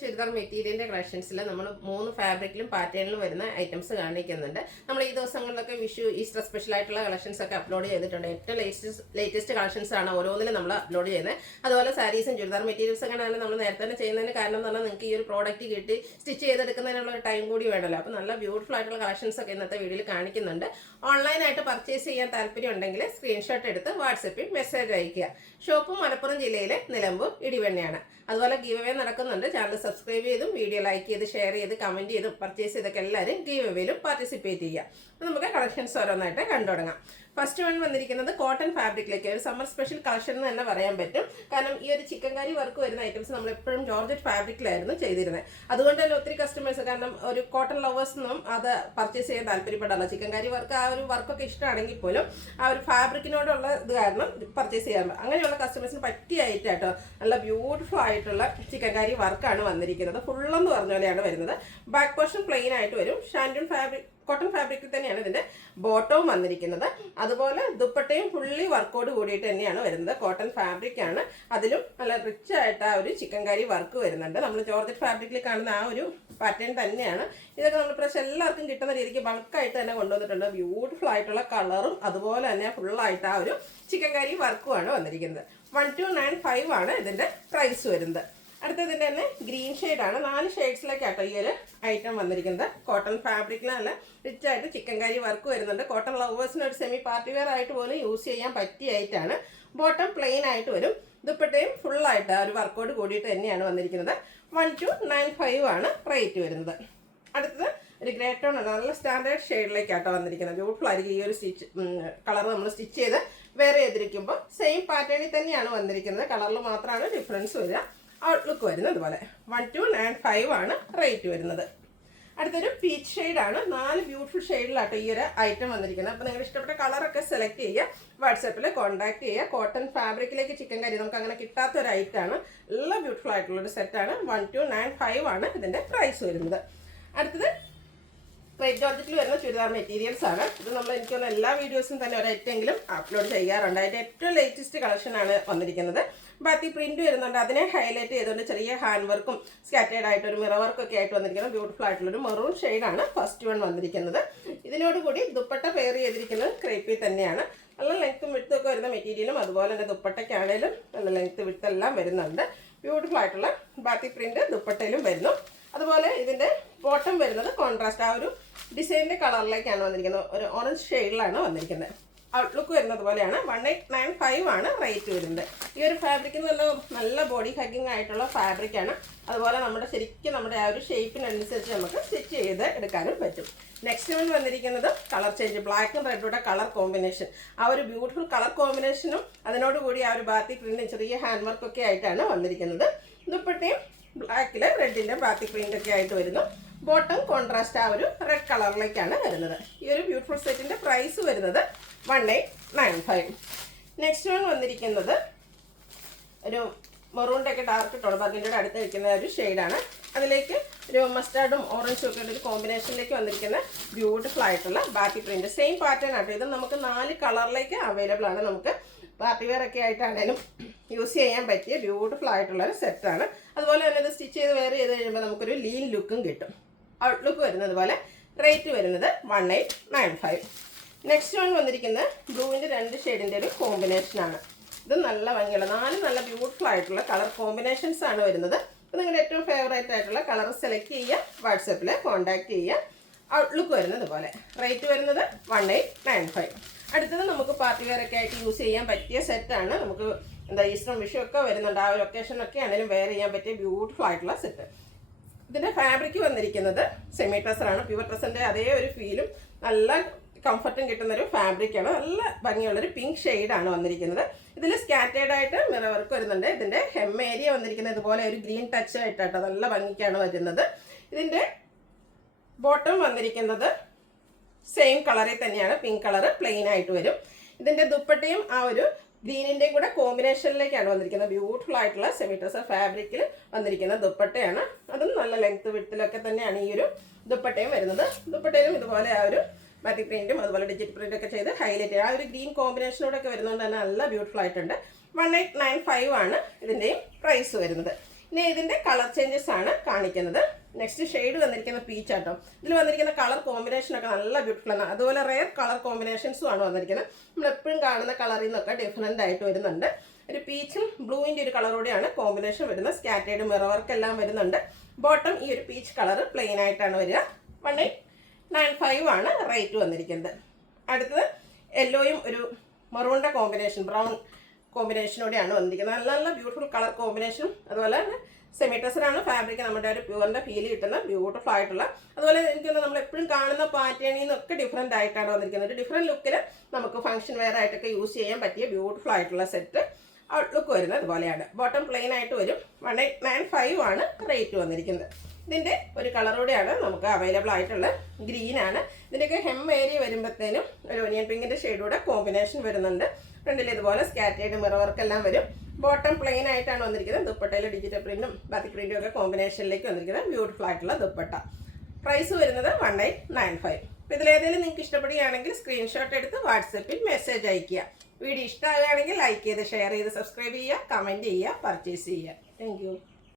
ചുരിദാർ മെറ്റീരിയലിന്റെ കളക്ഷൻസിൽ നമ്മൾ 3 ഫാബ്രിക്കിലും പാറ്റേണിലും വരുന്ന ഐറ്റംസ് കാണിക്കുന്നുണ്ട്. നമ്മൾ ഈ ദിവസങ്ങളിലൊക്കെ വിഷു ഈസ്റ്റർ സ്പെഷ്യൽ ആയിട്ടുള്ള കളക്ഷൻസ് ഒക്കെ അപ്ലോഡ് ചെയ്തിട്ടുണ്ട്. ഏറ്റവും ലേറ്റസ്റ്റ് കളക്ഷൻസ് ആണ് ഓരോന്നിലും നമ്മൾ അപ്ലോഡ് ചെയ്യുന്നത്. അതുപോലെ സാരീസും ചുരിദാർ മെറ്റീരിയൽസ് ഒക്കെ ആണെങ്കിലും നമ്മൾ നേരത്തെ തന്നെ ചെയ്യുന്നതിന് കാരണം എന്ന് പറഞ്ഞാൽ നിങ്ങൾക്ക് ഈ ഒരു പ്രോഡക്റ്റ് കിട്ടി സ്റ്റിച്ച് ചെയ്തെടുക്കുന്നതിനുള്ള ഒരു ടൈം കൂടി വേണമല്ലോ. അപ്പോൾ നല്ല ബ്യൂട്ടിഫുൾ ആയിട്ടുള്ള കളക്ഷൻസ് ഒക്കെ ഇന്നത്തെ വീഡിയോയിൽ കാണിക്കുന്നുണ്ട്. ഓൺലൈനായിട്ട് പർച്ചേസ് ചെയ്യാൻ താല്പര്യം ഉണ്ടെങ്കിൽ സ്ക്രീൻഷോട്ട് എടുത്ത് വാട്സപ്പിൽ മെസ്സേജ് അയയ്ക്കുക. ഷോപ്പ് മലപ്പുറം ജില്ലയിലെ നിലമ്പൂർ ഇടിവണ്ണയാണ്. അതുപോലെ ഗീവ് അവേ നടക്കുന്നുണ്ട്. ചാനൽ സബ്സ്ക്രൈബ് ചെയ്തും വീഡിയോ ലൈക്ക് ചെയ്ത് ഷെയർ ചെയ്ത് കമൻറ്റ് ചെയ്തും പർച്ചേസ് ചെയ്തൊക്കെ എല്ലാവരും ഗീവ് അവേയിലും പാർട്ടിസിപ്പേറ്റ് ചെയ്യുക. അപ്പോൾ നമുക്ക് കളക്ഷൻസ് ഓരോന്നായിട്ട് കണ്ടു തുടങ്ങാം. ഫസ്റ്റ് വൺ വന്നിരിക്കുന്നത് കോട്ടൺ ഫാബ്രിക്കിലേക്ക് ഒരു സമ്മർ സ്പെഷ്യൽ കളക്ഷൻ എന്ന് തന്നെ പറയാൻ പറ്റും. കാരണം ഈ ഒരു ചിക്കൻകാരി വർക്ക് വരുന്ന ഐറ്റംസ് നമ്മൾ എപ്പോഴും ജോർജറ്റ് ഫാബ്രിക്കിലായിരുന്നു ചെയ്തിരുന്നത്. അതുകൊണ്ട് തന്നെ ഒത്തിരി കസ്റ്റമേഴ്സ്, കാരണം ഒരു കോട്ടൺ ലവേഴ്സൊന്നും അത് പർച്ചേസ് ചെയ്യാൻ താല്പര്യപ്പെടാറില്ല. ചിക്കൻകാരി വർക്ക് ആ ഒരു വർക്കൊക്കെ ഇഷ്ടമാണെങ്കിൽ പോലും ആ ഒരു ഫാബ്രിക്കിനോടുള്ള ഇത് കാരണം പർച്ചേസ് ചെയ്യാറുണ്ട്. അങ്ങനെയുള്ള കസ്റ്റമേഴ്സിന് പറ്റിയ ഐറ്റം ആയിട്ടോ നല്ല ബ്യൂട്ടിഫുൾ ആയിട്ടുള്ള ചിക്കൻകാരി വർക്കാണ് വന്നിരിക്കുന്നത്. ഫുള്ളെന്ന് പറഞ്ഞ പോലെയാണ് വരുന്നത്. ബാക്ക് പോർഷൻ പ്ലെയിൻ ആയിട്ട് വരും. ഷാൻഡൂൺ ഫാബ്രിക് കോട്ടൺ ഫാബ്രിക്കിൽ തന്നെയാണ് ഇതിന്റെ ബോട്ടവും വന്നിരിക്കുന്നത്. അതുപോലെ ദുപ്പട്ടയും ഫുള്ളി വർക്കോട് കൂടിയിട്ട് തന്നെയാണ് വരുന്നത്. കോട്ടൺ ഫാബ്രിക് ആണ്. അതിലും നല്ല റിച്ച് ആയിട്ട് ആ ഒരു ചിക്കൻകാരി വർക്ക് വരുന്നുണ്ട്. നമ്മൾ ജോർജറ്റ് ഫാബ്രിക്കിൽ കാണുന്ന ആ ഒരു പാറ്റേൺ തന്നെയാണ്. ഇതൊക്കെ നമ്മൾ പ്രശ്നം എല്ലാവർക്കും കിട്ടുന്ന രീതിക്ക് ബൾക്കായിട്ട് തന്നെ കൊണ്ടുവന്നിട്ടുണ്ട്. ബ്യൂട്ടിഫുൾ ആയിട്ടുള്ള കളറും അതുപോലെ തന്നെ ഫുള്ളായിട്ട് ആ ഒരു ചിക്കൻകാരി വർക്കുമാണ് വന്നിരിക്കുന്നത്. 1295 ആണ് ഇതിന്റെ പ്രൈസ് വരുന്നത്. അടുത്തതിൻ്റെ തന്നെ ഗ്രീൻ ഷെയ്ഡാണ്. 4 ഷെയ്ഡ്സിലേക്കാട്ടോ ഈ ഒരു ഐറ്റം വന്നിരിക്കുന്നത്. കോട്ടൺ ഫാബ്രിക്കിൽ നല്ല റിച്ച് ആയിട്ട് ചിക്കൻകാരി വർക്ക് വരുന്നുണ്ട്. കോട്ടൺ ലവേഴ്സിന് ഒരു സെമി പാർട്ടി വെയർ ആയിട്ട് പോലും യൂസ് ചെയ്യാൻ പറ്റിയ ഐറ്റാണ്. ബോട്ടം പ്ലെയിൻ ആയിട്ട് വരും. ദുപ്പട്ടയും ഫുള്ളായിട്ട് ഒരു വർക്കോട് കൂടിയിട്ട് തന്നെയാണ് വന്നിരിക്കുന്നത്. 1295 ആണ് റേറ്റ് വരുന്നത്. അടുത്തത് ഒരു ഗ്രേ ടോൺ ആണ്. നല്ല സ്റ്റാൻഡേർഡ് ഷെയ്ഡിലേക്കാട്ടോ വന്നിരിക്കുന്നത്. ബ്യൂട്ടിഫുൾ ആയിരിക്കും ഈ ഒരു കളർ നമ്മൾ സ്റ്റിച്ച് ചെയ്ത് വേറെ ചെയ്തിരിക്കുമ്പോൾ സെയിം പാറ്റേണിൽ തന്നെയാണ് വന്നിരിക്കുന്നത്. കളറിൽ മാത്രമാണ് ഡിഫറൻസ് വരിക. ഔട്ട്ലുക്ക് വരുന്നത് അതുപോലെ 1295 ആണ് റേറ്റ് വരുന്നത്. അടുത്തൊരു പീച്ച് ഷെയ്ഡാണ്. 4 ബ്യൂട്ടിഫുൾ ഷെയ്ഡിലാട്ടോ ഈ ഒരു ഐറ്റം വന്നിരിക്കുന്നത്. അപ്പോൾ നിങ്ങൾ ഇഷ്ടപ്പെട്ട കളറൊക്കെ സെലക്ട് ചെയ്യുക. വാട്സാപ്പിൽ കോൺടാക്ട് ചെയ്യുക. കോട്ടൺ ഫാബ്രിക്കിലേക്ക് ചിക്കൻ കറി നമുക്ക് അങ്ങനെ കിട്ടാത്ത ഒരു ഐറ്റമാണ്. എല്ലാം ബ്യൂട്ടിഫുൾ ആയിട്ടുള്ളൊരു സെറ്റാണ്. 1295 ആണ് ഇതിൻ്റെ പ്രൈസ് വരുന്നത്. അടുത്തത് ക്രേപ്പ് ജോർജറ്റിൽ വരുന്ന ചുരിദാർ മെറ്റീരിയൽസ് ആണ്. ഇത് നമ്മൾ എനിക്ക് തോന്നുന്ന എല്ലാ വീഡിയോസും തന്നെ ഒരൈറ്റെങ്കിലും അപ്ലോഡ് ചെയ്യാറുണ്ട്. അതിൻ്റെ ഏറ്റവും ലേറ്റസ്റ്റ് കളക്ഷനാണ് വന്നിരിക്കുന്നത്. ബാത്തി പ്രിന്റ് വരുന്നുണ്ട്. അതിനെ ഹൈലൈറ്റ് ചെയ്തുകൊണ്ട് ചെറിയ ഹാൻഡ് വർക്കും സ്കാറ്റേഡ് ആയിട്ട് ഒരു മിറർ വർക്കൊക്കെ ആയിട്ട് വന്നിരിക്കുന്നത്. ബ്യൂട്ടിഫുൾ ആയിട്ടുള്ളൊരു മെറൂൺ ഷെയ്ഡാണ് ഫസ്റ്റ് വൺ വന്നിരിക്കുന്നത്. ഇതിനോടുകൂടി ദുപ്പട്ട പെയർ ചെയ്തിരിക്കുന്നത് ക്രേപ്പിൽ തന്നെയാണ്. നല്ല ലെങ്ത്തും വിട്ടും ഒക്കെ വരുന്ന മെറ്റീരിയലും അതുപോലെ തന്നെ ദുപ്പട്ടയ്ക്കാണേലും നല്ല ലെങ്ത്ത് വിട്ടെല്ലാം വരുന്നുണ്ട്. ബ്യൂട്ടിഫുൾ ആയിട്ടുള്ള ബാത്തി പ്രിന്റ് ദുപ്പട്ടയിലും വരുന്നു. അതുപോലെ ഇതിൻ്റെ ബോട്ടം വരുന്നത് കോൺട്രാസ്റ്റ് ആ ഒരു ഡിസൈനിൻ്റെ കളറിലേക്കാണ് വന്നിരിക്കുന്നത്. ഒരു ഓറഞ്ച് ഷെയ്ഡിലാണ് വന്നിരിക്കുന്നത്. ഔട്ട്ലുക്ക് വരുന്നത് പോലെയാണ്. 1895 ആണ് റേറ്റ് വരുന്നത്. ഈ ഒരു ഫാബ്രിക് എന്ന് പറഞ്ഞാൽ നല്ല ബോഡി ഹഗ്ഗിങ് ആയിട്ടുള്ള ഫാബ്രിക്കാണ്. അതുപോലെ ശരിക്കും നമ്മുടെ ആ ഒരു ഷേപ്പിനനുസരിച്ച് നമുക്ക് സ്റ്റിച്ച് ചെയ്ത് എടുക്കാനും പറ്റും. നെക്സ്റ്റ് വൺ വന്നിരിക്കുന്നത് കളർ ചേഞ്ച്, ബ്ലാക്കും റെഡുടെ കളർ കോമ്പിനേഷൻ. ആ ഒരു ബ്യൂട്ടിഫുൾ കളർ കോമ്പിനേഷനും അതിനോടുകൂടി ആ ഒരു ബാത്തി പ്രിന്റും ചെറിയ ഹാൻഡ് വർക്കൊക്കെ ആയിട്ടാണ് വന്നിരിക്കുന്നത്. ദുപ്പട്ടയും ബ്ലാക്കിൽ റെഡിൻ്റെ ബാത്തി പ്രിൻ്റൊക്കെ ആയിട്ട് വരുന്നു. ബോട്ടം കോൺട്രാസ്റ്റ് ആ ഒരു റെഡ് കളറിലേക്കാണ് വരുന്നത്. ഈ ഒരു ബ്യൂട്ടിഫുൾ സെറ്റിൻ്റെ പ്രൈസ് വരുന്നത് 1895. നെക്സ്റ്റ് വൺ വന്നിരിക്കുന്നത് ഒരു മെറൂണിൻ്റെ ഒക്കെ ഡാർക്ക് ടോൺ ബർഗണ്ടിയുടെ അടുത്ത് വയ്ക്കുന്ന ഒരു ഷെയ്ഡാണ്. അതിലേക്ക് ഒരു മസ്റ്റാർഡും ഓറഞ്ചും ഒക്കെ ഒരു കോമ്പിനേഷനിലേക്ക് വന്നിരിക്കുന്ന ബ്യൂട്ടിഫുൾ ആയിട്ടുള്ള ബാത്തി പ്രിൻറ്റ്. സെയിം പാറ്റേൺ ആട്ടോ. ഇത് നമുക്ക് 4 കളറിലേക്ക് അവൈലബിൾ ആണ്. നമുക്ക് പാർട്ടി വെയർ ഒക്കെ ആയിട്ടാണെങ്കിലും യൂസ് ചെയ്യാൻ പറ്റിയ ബ്യൂട്ടിഫുൾ ആയിട്ടുള്ളൊരു സെറ്റാണ്. അതുപോലെ തന്നെ ഇത് സ്റ്റിച്ച് ചെയ്ത് വെയർ ചെയ്ത് കഴിയുമ്പോൾ നമുക്കൊരു ലീൻ ലുക്കും കിട്ടും. ഔട്ട്ലുക്ക് വരുന്നത് പോലെ. റേറ്റ് വരുന്നത് 1895. നെക്സ്റ്റ് വൺ വന്നിരിക്കുന്നത് ബ്ലൂവിൻ്റെ 2 ഷെയ്ഡിൻ്റെ ഒരു കോമ്പിനേഷനാണ്. ഇത് നല്ല ഭംഗിയുള്ള 4 നല്ല ബ്യൂട്ടിഫുൾ ആയിട്ടുള്ള കളർ കോമ്പിനേഷൻസ് ആണ് വരുന്നത്. അപ്പോൾ നിങ്ങളുടെ ഏറ്റവും ഫേവറേറ്റ് ആയിട്ടുള്ള കളർ സെലക്ട് ചെയ്യുക. വാട്സാപ്പിൽ കോൺടാക്ട് ചെയ്യുക. ഔട്ട്ലുക്ക് വരുന്നത് പോലെ. റേറ്റ് വരുന്നത് 1895. അടുത്തത് നമുക്ക് പാർട്ടി വെയർ ഒക്കെ ആയിട്ട് യൂസ് ചെയ്യാൻ പറ്റിയ സെറ്റാണ്. നമുക്ക് ഈസ്റ്ററും വിഷു ഒക്കെ വരുന്നുണ്ട്. ആ ഒരു ഒക്കേഷനൊക്കെ ആണെങ്കിലും വെയർ ചെയ്യാൻ പറ്റിയ ബ്യൂട്ടിഫുൾ ആയിട്ടുള്ള സെറ്റ്. ഇതിൻ്റെ ഫാബ്രിക് വന്നിരിക്കുന്നത് സെമി ട്രസറാണ്. പ്യുവർ ട്രസിൻ്റെ അതേ ഒരു ഫീലും നല്ല കംഫർട്ടും കിട്ടുന്നൊരു ഫാബ്രിക്കാണ്. നല്ല ഭംഗിയുള്ളൊരു പിങ്ക് ഷെയ്ഡാണ് വന്നിരിക്കുന്നത്. ഇതിൽ സ്കാറ്റേഡ് ആയിട്ട് മിറർ വർക്ക് വരുന്നുണ്ട്. ഇതിൻ്റെ ഹെം ഏരിയ വന്നിരിക്കുന്നത് ഇതുപോലെ ഒരു ഗ്രീൻ ടച്ച് ആയിട്ടാട്ടോ നല്ല ഭംഗിക്കാണ് വരുന്നത്. ഇതിൻ്റെ ബോട്ടം വന്നിരിക്കുന്നത് സെയിം കളറിൽ തന്നെയാണ്. പിങ്ക് കളർ പ്ലെയിൻ ആയിട്ട് വരും. ഇതിൻ്റെ ദുപ്പട്ടയും ആ ഒരു ഗ്രീനിൻ്റെയും കൂടെ കോമ്പിനേഷനിലേക്കാണ് വന്നിരിക്കുന്നത്. ബ്യൂട്ടിഫുൾ ആയിട്ടുള്ള സെമി ട്രസർ ഫാബ്രിക്കിൽ വന്നിരിക്കുന്ന ദുപ്പട്ടയാണ്. അതും നല്ല ലെങ്ത്ത് വിട്ടിലൊക്കെ തന്നെയാണ് ഈ ഒരു ദുപ്പട്ടയും വരുന്നത്. ദുപ്പട്ടയിലും ഇതുപോലെ ആ ഒരു ബാത്തി പ്രിന്റും അതുപോലെ ഡിജിറ്റൽ പ്രിന്റ് ഒക്കെ ചെയ്ത് ഹൈലൈറ്റ് ചെയ്യുക. ആ ഒരു ഗ്രീൻ കോമ്പിനേഷനോടൊക്കെ വരുന്നതുകൊണ്ട് തന്നെ നല്ല ബ്യൂട്ടിഫുൾ ആയിട്ടുണ്ട്. 1895 ആണ് ഇതിൻ്റെയും പ്രൈസ് വരുന്നത്. ഇനി ഇതിൻ്റെ കളർ ചേഞ്ചസ് ആണ് കാണിക്കുന്നത്. നെക്സ്റ്റ് ഷെയ്ഡ് വന്നിരിക്കുന്ന പീച്ച് ആട്ടോ. ഇതിൽ വന്നിരിക്കുന്ന കളർ കോമ്പിനേഷനൊക്കെ നല്ല ബ്യൂട്ടിഫുൾ ആണ്. അതുപോലെ റെയർ കളർ കോമ്പിനേഷൻസും ആണ് വന്നിരിക്കുന്നത്. നമ്മൾ എപ്പോഴും കാണുന്ന കളറിൽ നിന്നൊക്കെ ഡിഫറെൻ്റ് ആയിട്ട് വരുന്നുണ്ട്. ഒരു പീച്ചും ബ്ലൂവിൻ്റെ ഒരു കളറോടെയാണ് കോമ്പിനേഷൻ വരുന്നത്. സ്കാറ്റേഡ് മിറർ വർക്ക് എല്ലാം വരുന്നുണ്ട്. ബോട്ടം ഈ ഒരു പീച്ച് കളർ പ്ലെയിൻ ആയിട്ടാണ് വരിക. 1895 ആണ് റേറ്റ് വന്നിരിക്കുന്നത്. അടുത്തത് യെല്ലോയും ഒരു മറൂണിൻ്റെ കോമ്പിനേഷൻ, ബ്രൗൺ കോമ്പിനേഷനോടെയാണ് വന്നിരിക്കുന്നത്. നല്ല നല്ല ബ്യൂട്ടിഫുൾ കളർ കോമ്പിനേഷനും അതുപോലെ തന്നെ സെമി ടെസറാണ് ഫാബ്രിക്. നമ്മുടെ ഒരു പ്യുവറിൻ്റെ ഫീൽ കിട്ടുന്ന ബ്യൂട്ടിഫുൾ ആയിട്ടുള്ള, അതുപോലെ എനിക്കൊന്ന് നമ്മൾ എപ്പോഴും കാണുന്ന പാറ്റേണിൽ നിന്നൊക്കെ ഡിഫറെൻ്റ് ആയിട്ടാണ് വന്നിരിക്കുന്നത്. ഒരു ഡിഫറെൻറ്റ് ലുക്കിൽ നമുക്ക് ഫംഗ്ഷൻ വെയർ ആയിട്ടൊക്കെ യൂസ് ചെയ്യാൻ പറ്റിയ ബ്യൂട്ടിഫുൾ ആയിട്ടുള്ള സെറ്റ് ഔട്ട്ലുക്ക് വരുന്നത് ഇതുപോലെയാണ്. ബോട്ടം പ്ലെയിൻ ആയിട്ട് വരും. 1895 ആണ് റേറ്റ് വന്നിരിക്കുന്നത്. ഇതിൻ്റെ ഒരു കളറോടെയാണ് നമുക്ക് അവൈലബിൾ ആയിട്ടുള്ള ഗ്രീനാണ്. ഇതിൻ്റെയൊക്കെ ഹെം ഏരിയ വരുമ്പോഴത്തേനും ഒരു ഒനിയൻ പിങ്കിൻ്റെ ഷെയ്ഡൂടെ കോമ്പിനേഷൻ വരുന്നുണ്ട്. ഫ്രണ്ടിൽ ഇതുപോലെ സ്കാറ്റേഡ് മിറർ വർക്ക് എല്ലാം വരും. ബോട്ടം പ്ലെയിൻ ആയിട്ടാണ് വന്നിരിക്കുന്നത്. ദുപ്പട്ടയിൽ ഡിജിറ്റൽ പ്രിന്റും ബാത്തിക് പ്രിന്റും ഒക്കെ കോമ്പിനേഷനിലേക്ക് വന്നിരിക്കുന്നത് ബ്യൂട്ടിഫുൾ ആയിട്ടുള്ള ദുപ്പട്ട. പ്രൈസ് വരുന്നത് 1895. അപ്പോൾ ഇതിലേതെങ്കിലും നിങ്ങൾക്ക് ഇഷ്ടപ്പെടുകയാണെങ്കിൽ സ്ക്രീൻഷോട്ട് എടുത്ത് വാട്സപ്പിൽ മെസ്സേജ് അയയ്ക്കുക. വീഡിയോ ഇഷ്ടമാകുകയാണെങ്കിൽ ലൈക്ക് ചെയ്ത് ഷെയർ ചെയ്ത് സബ്സ്ക്രൈബ് ചെയ്യുക, കമൻറ്റ് ചെയ്യുക, പർച്ചേസ് ചെയ്യുക. താങ്ക്